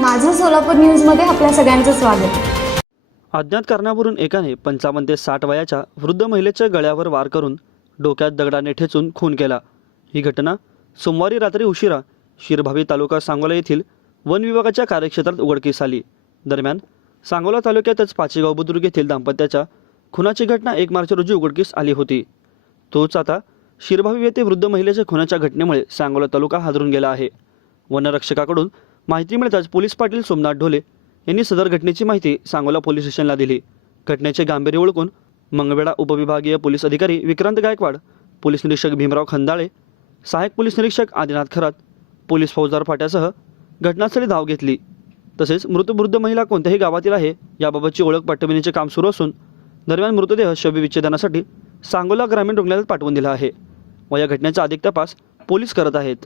माझं सोलापूर न्यूजमध्ये आपल्या सगळ्यांचं स्वागत. अज्ञात कारणावरून एकाने पंचावन्न ते साठ वयाच्या वृद्ध महिलेच्या गळ्यावर वार करून डोक्यात दगडाने ठेचून खून केला. ही घटना सोमवारी रात्री उशिरा शिरभावी तालुका सांगोला येथील वन विभागाच्या कार्यक्षेत्रात उघडकीस आली. दरम्यान सांगोला तालुक्यातच पाचेगाव बुद्रुक येथील दाम्पत्याच्या खुनाची घटना एक मार्च रोजी उघडकीस आली होती. तोच आता शिरभावी येथे वृद्ध महिलेच्या खुनाच्या घटनेमुळे सांगोला तालुका हादरून गेला आहे. वनरक्षकाकडून माहिती मिळताच पोलीस पाटील सोमनाथ ढोले यांनी सदर घटनेची माहिती सांगोला पोलीस स्टेशनला दिली. घटनेचे गांभीर्य ओळखून मंगवेडा उपविभागीय पोलीस अधिकारी विक्रांत गायकवाड पोलीस निरीक्षक भीमराव खंदाळे सहाय्यक पोलीस निरीक्षक आदिनाथ खरात पोलीस फौजदार फाट्यासह घटनास्थळी धाव घेतली. तसेच मृतवृद्ध महिला कोणत्याही गावातील आहे याबाबतची ओळख पटविण्याचे काम सुरू असून दरम्यान मृतदेह शवविच्छेदनासाठी सांगोला ग्रामीण रुग्णालयात पाठवून दिला आहे व या घटनेचा अधिक तपास पोलीस करत आहेत.